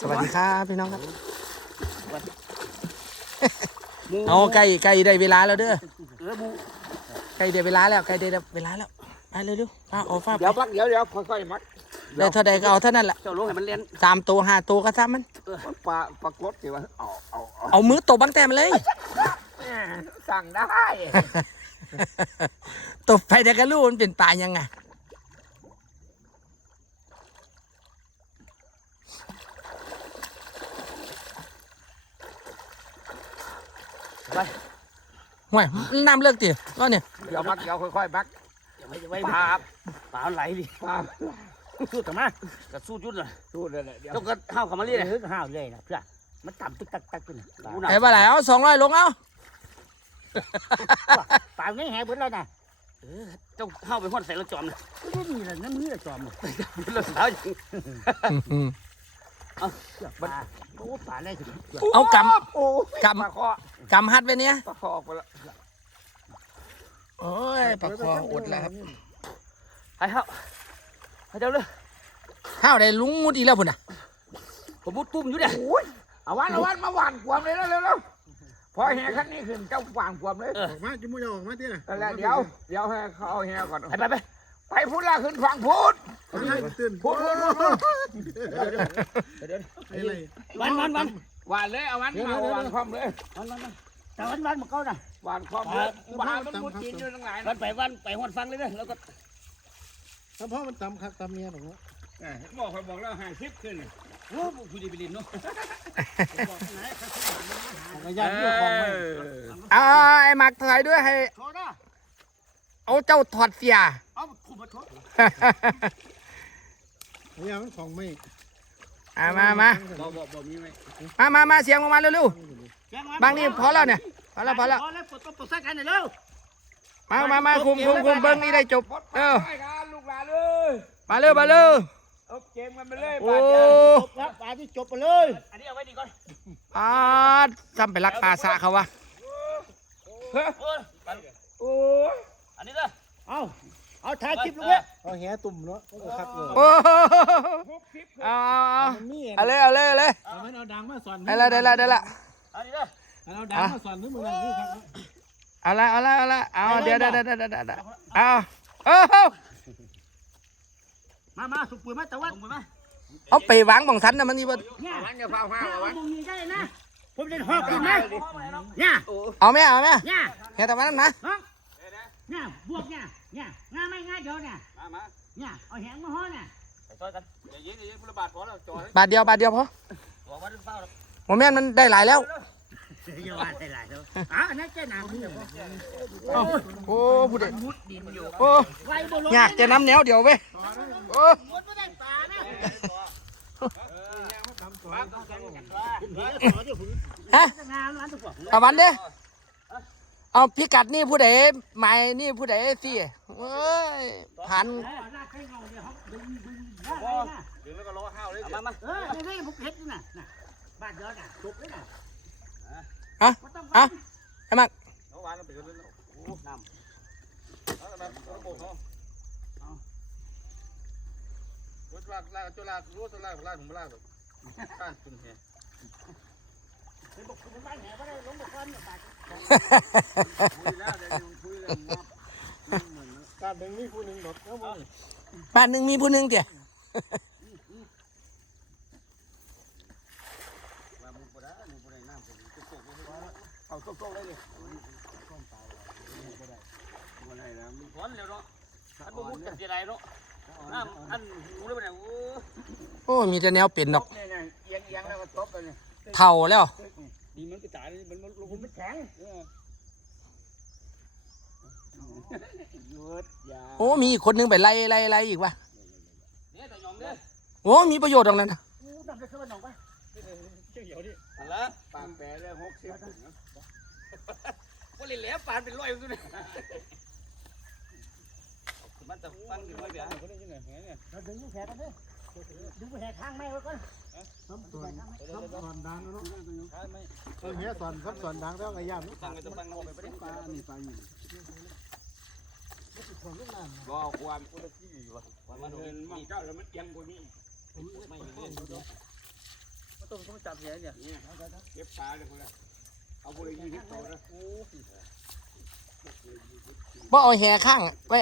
สวัสดีครับพี่น้องครับเอาใกล้ใกล้ได้เวลาแล้วเด้อเออบูใกล้ได้เวลาแล้วใกล้ได้เวลาแล้วไปเร็วๆฟ้าเอาฟ้าไปเดี๋ยวพักเดี๋ยวเดี๋ยวค่อยๆมัดได้เท่าใดก็เอาเท่านั้นแหละเจ้าลงให้มันเล่นสามตัวห้าตัวก็ซ้ำมันปลาปลากดสิวะเอาเอาเอาเอามือตบบังแต่มันเลยสั่งได้ตบไปแต่ก็รู้มันเป็นปลายังไง ไปห่วยน้ำเลิกติก็เนี่ยเดี๋ยวมักเดี๋ยวค่อยๆมักอย่าไว้อย่าไว้ปลาปลาไหลดิปลาสู้กับมากระสู้จุดเลยดูเลยแหละเดี๋ยวเจ้าก็ห้าวเขามาเรียกเลยห้าวเลยนะเพื่อมันต่ำตึกตักตักขึ้นน่ะปลาไอ้ปลาไหลเอาสองร้อยลงเอาปลาไม่แหบเบิดแล้วนะเออเจ้าห้าวไปห้อนใส่ละจอมนะไม่มีละน้ำมีละจอมน่ะเราสาวอย่าง เอาเชือกปลาโอ้ปลาอะไรสิเอากโอ้กปลาคอำกำฮัดไว้เนี่ยปลาคอออกไปละโอ้ยปลาคออดแล้วครับไปห้าวให้เจ้าเลยข้าวได้ลุงมุดอีกแล้วพุ่นอะผมมุดตุ้มอยู่เนี่ยโอ้ยเอาวันเอาวันมาหวานกวมเลยแล้วเร็วๆพอแห่คันนี้ขึ้นเจ้าหวานกวมเลยเออออกมาจิมุยออกมาเตี้ยนั่นแหละเดี๋ยวเดี๋ยวให้เขาเอาแห่ก่อนไปไปไปไปพูดละขึ้นฝั่งพูด ให้ตื่นพูดพูดพูดพูดไอ้ไรวันวันวันหวานเลยเอาวันมาหวานคว่ำเลยวันวันวันแต่วันวันมันเข้านะหวานคว่ำเลยหวานมันมุดกินอยู่ทั้งหลายวันะนไปวันไปห้อนฟังเลยนะแล้วก็ถ้าพ่อมันตำคักตำเมียหรอกวะบอกคอยบอกแล้วห่างซิปขึ้นโอ้ผู้ดีไปลินเนาะกระยานเรื่องของไม่เอาไอ้หมักถอยด้วยให้โทษนะเอาเจ้าถอดเสียเอาคุมมาโทษ กระยานมันของไม่อะมามาบอกบอกบอกมีไหมมามามาเสียงมาเร็วๆบางนี่พอแล้วเนี่ยพอแล้วพอแล้วพอแล้วปลดปลดใส่กันหน่อยเร็วมามามาคุมคุมคุมเบิ้งนี่ได้จบพดเออไปกันลูกหลานเลยมาเร็วมาเร็วเอาเกมกันไปเลยโอ้บาดเดียวจบแล้วปลาที่จบไปเลยอันนี้เอาไว้ดีก่อนปาดจำไปรักปลาสะเขาวะเออโอ้ยอันนี้เลยเอา เอาถ่ายคลิปลูกเว้ยเอาแหตุ่มเนาะก็คักเลยโอ้โหพกซิปเอาเอามันมีเอาเลยเอาเลยเอาเลยเอามันเอาดังมาสอนได้ละได้ละได้ละอันนี้เลยเอาดังมาสอนนึกมึงนั่นคือคักเอาละเอาละเอาละเอาเดี๋ยวเดี๋ยวเดี๋ยวเดี๋ยวเดี๋ยวเดี๋ยวเอาเอามามาสุกปุ๋ยมาตะวันสุกปุ๋ยมาเอาไปวางบังสันนะมันนี่บ่เนี่ยวันจะฟ้าฟ้าเอาวันตรงนี้ได้นะผมเล่นหอกกินนะเนี่ยเอาไหมเอาไหมเนี่ยเฮ้ยแต่วันนั้นนะ ฮะเนี่ยบวกเนี่ยเนี่ยง่ายไม่ง่ายเดียวเนี่ยมามาเนี่ยเอาแหงมาห่อเนี่ยไปซอยกันอย่ายิงอย่ายิงพุทธบาทพอแล้วจอดบาทเดียวบาทเดียวพอบอกว่าดึงเป้าแล้วโมเมนต์มันได้หลายแล้วอย่าว่าได้หลายแล้วอะอันนั้นแค่หนาวนี่โอ้ผู้เด็กมุดดินอยู่โอ้ไว้บ่ลงอยากจะน้ำเหนียวเดี๋ยวเว้ยโอ้มุดไม่ได้ปลานะฮะงานร้านทุกคนตะวันเด้ เอาพิกัดนี่ผู้ใดหมายนี่ผู้ใดสิเอ้ยพันลากให้เงาเนี่ยเขาดึงดึงได้นะดึงแล้วก็ล้อห้าวเลยมามาเออนี่นี่พวกเฮ็ดนี่น่ะน่ะบ้านเดียวน่ะจบเลยน่ะอะบ่ต้องอะไอ้มักเอาวานไปกันเลยโอ้น้ำเอาแบบระบบเขารถลากลากจุลากรถลากลากผมลากแบบข้านขึ้นแฮเป็นบอกคุณบ้านแหบ่ได้ลงบ่ก่อนเนี่ย บาดคุยแล้วเดี๋ยวคุยแล้วการหนึ่งนี่ผู้หนึ่งแล้วมึงบ้านหนึ่งมีผู้หนึ่งเดียว่ามึงบ่ได้มึงบ่ได้น้ำผมจะตกบ่ได้เอาตกๆเลยเลยบ่ได้แล้วมึงถอนแล้วเนาะอันบ่มุดกันสิไรเนาะน้ำอันหูเลยบ่เนี่ยโอ้โอ้มีแต่แนวเป็นดอกเอียงเอียงแล้วก็ตบไปเนี่ย เท่าแล้วดีมันกระจายมันมันลงมันแข็งยืดยาโอ้มีอีกคนหนึงไปไล่ไล่ไล่อีกว่ะเนี่ยแต่ยอมเด้อโอ้มีประโยชน์ตรงนั้นนะกูนำไปเข้าบ้านน้องไปอันละปากแปรเลยหกสิบบ่เล่นแล้วปานเป็นร้อยอยู่นี่มันจะฟังอยู่ไม่เบี้ยเรา ดึงแผลกันเด้อดึงแผลข้างไม่ไว้ก่อนซ้ำสอนซ้ำสอนดังเนาะเออแหสอนซ้ำสอนดังแล้วกระยานฟังไปต้องฟังเอาไปบ่ได้ปลานี่ปลาอยู่ของลูกน้ำบ่ความอุดที่อยู่ว่ามันเดินมองเจ้าแล้วมันเอียงกว่านี้ไม่อยู่เรื่อยตัวเขาจับแหเนี่ยเนี่ยเก็บปลาเลยคนละเอาบุหรี่ยี่สิบตัวนะบ่เอาแห่ข้างไป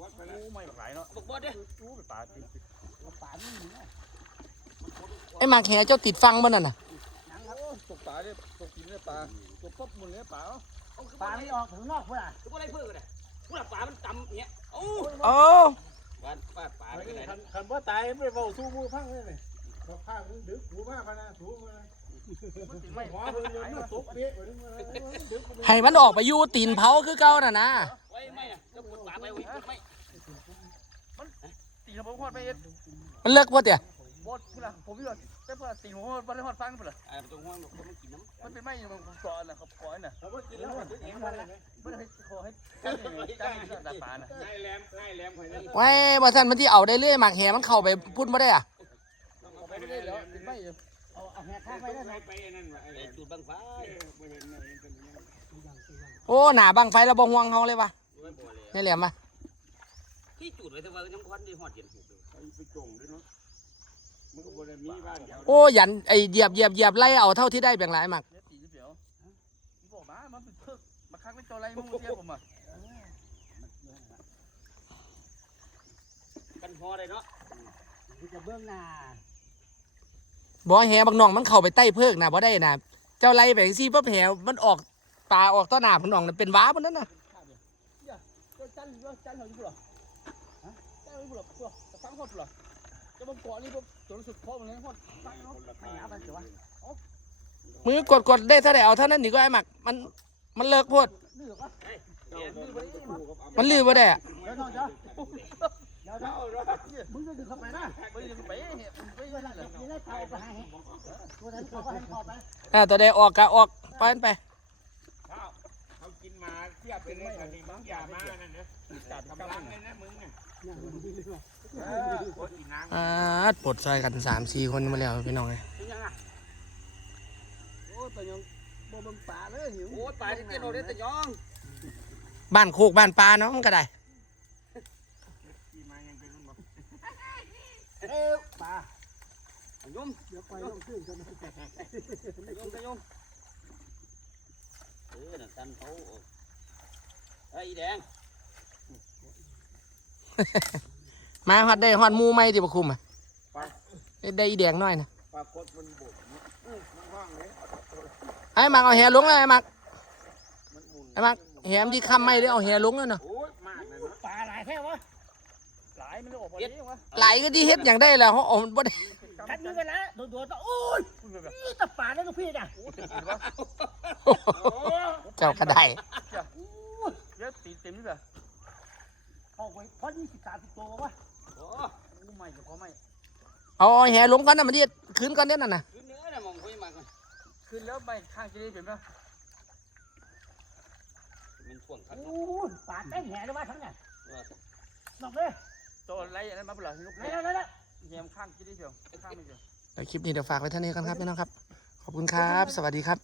วัดไปแล้ว โอ้ไม่ หลายเนาะบอกบอสเด้โอ้ไปป่าจริงไอ้หมากแห่เจ้าติดฟังบ่นั่นน่ะตกป่าเด้ตกกินเนื้อปลาตกปุ๊บมันเนื้อปลาปลาไม่ออกถึงนอกพุ่นอะคืออะไรเพื่อนกันพูดป่ามันต่ำเนี่ยโอ้โอ้วานฟาดป่าไปไหนคันคันว่าตายไม่เบาสู้มือพังเลยนี่เราข้างมึงดึกหูมาพนะถูมาไม่หมอเพิ่นเดินมาตกเป๊ะไปดึงมาดึกให้มันออกไปอยู่ตีนเผาคือเก่าน่ะนะไว้ไม่อะแล้วกดป่าไปวิ่งไม่มัน ตีเราพอดไปเอ็ดมันเลิกบ่เตี่ยบอสพูดละผมอยู่แต่พอตีหัวบอลหอดฟังไปเลยไอ้ตรงหัวมันกินน้ำมันเป็นไม่มันก่อนนะเขาก่อนนะเราก็กินแล้วดึกเองมาเลยไม่ได้ขอให้จ้างจ้างจ้างป่านะง่ายแหลมง่ายแหลมใครนี่ไว้บ่ทันมันที่เอาได้เรื่อยหมากแห่มันเข้าไปพุ่นบ่ได้อะไปไม่ได้แล้วเป็นไม่เอาเอาแหกข้างไปได้ไหมไปนั่นวะไอ้จุดบังฟ้าไม่เห็นเลยเป็นยังโอ้หน้าบังไฟแล้วบ่ห่วงเฮาเลยวะนี่แหลมมาที่จุดไว้แต่ว่ายังพันได้หอดเย็นถูกเลยไปจงด้วยเนาะมึงก็บ่ได้มีบ้านเดียวโอ้ยันไอเหยียบเหยียบเหยียบไล่เอาเท่าที่ได้แบ่งหลายหมากเนี่ยตีเดียวบอกมามันเป็นเพิกมาคักเล่นจอไรมึงเทียบผมอะกันพอเลยเนาะจะเบื้องหน้าบ่อแหบักน้องมันเข้าไปใต้เพิกนะบ่ได้นะเจ้าไล่ไปจังซี่ปั๊บแห่มันออกปลาออกต้อหน้าพุ่นน้องน่ะเป็นว้าพุ่นนั่นน่ะก็จันก็จันเหรออยู่หรอ ฮะจันอยู่หรอตัวฟังหดหรอจะบังกาะนี่ปุ๊บจนสุดพ่อมันเลยหดฟังเนาะไม่หาไปสิวะมือกดกดได้เท่าใดเอาเท่านั้นนี่ก็ไอ้หมักมันมันเลิกโพดนี่หรอวะมันลือบ่ได้อะเดี๋ยวน้องจ้ะเดี๋ยวเดี๋ยวมึงจะดึงเข้าไปนะไปยังไปไปเวลาเลยจะได้เข่าไปตัวนั้นเขาก็ให้าไปอ่าตัวใดออกก็ออกปล่อยมันไปเขากินมาเทียบเป็นเลยกับนี่มึงอย่ามานั่นนะจัดกำลังเลยนะมึงเนี่ย อย่างนี้เลยว่ะเออโคตรอีนางอ่าปลดซอยกันสามสี่คนมาแล้วพี่น้องเอ้ยยังอะโอ้แต่ยังบ่เบิ่งป่าเลยหิวโอ้ป่าที่เตี้ยเราได้แต่ยองบ้านโคกบ้านปลาเนาะมันก็ได้ที่มายังเป็นรุ่นบอกเอ้ป่ายุ่มเดี๋ยวไปลงขึ้นกันยุ่มไปยุ่มเออนั่นตันเขาไอ้แดง มาฮอดได้ฮอดหมูไม่ที่บ่คุมอะได้อีแดงน้อยนะปรากฏมันบุกมันว่างเลยไอ้หมักเอาแหลงเลยไอ้หมักมันหมุนไอ้หมักแหมที่ค้ำไม่ได้เอาแหลงแล้วเนาะโอ้ยมากเลยนะป่าหลายแท้วะหลายมันได้ออกพอดีวะไหลก็ดีเฮ็ดอย่างได้แล้วเขาเอาบ่ได้คันมีเวลาโดดๆต้องโอ้ยพูดแบบนี่ตะป่าได้ลูกพี่น่ะโอ้ติดวะเจ้าก็ได้ เยอะตีเต็มนี่แบบ ออกไปพอยี่สิบสามสิบตัววะ โอ้ไม่จะพอไม่ เอาแหลงก่อนนะมันดิคืนก่อนเด้อนั่นน่ะขึ้นเนื้อเนี่ยมองคุยมากเลยขึ้นแล้วไม่ข้างจะได้เป็นไหมมันช่วงคัดโอ้ยป่าเต้นแห่เลยว่าทั้งเนี่ยนอกเลยตัวไรอันนั้นมาเปล่าลูกไหนแล้วไหนแล้วแยมข้างจะได้เพียวข้างไม่เพียวเดี๋ยวคลิปนี้เดี๋ยวฝากไว้เท่านี้กันครับพี่น้องครับ ขอบคุณครับ สวัสดีครับ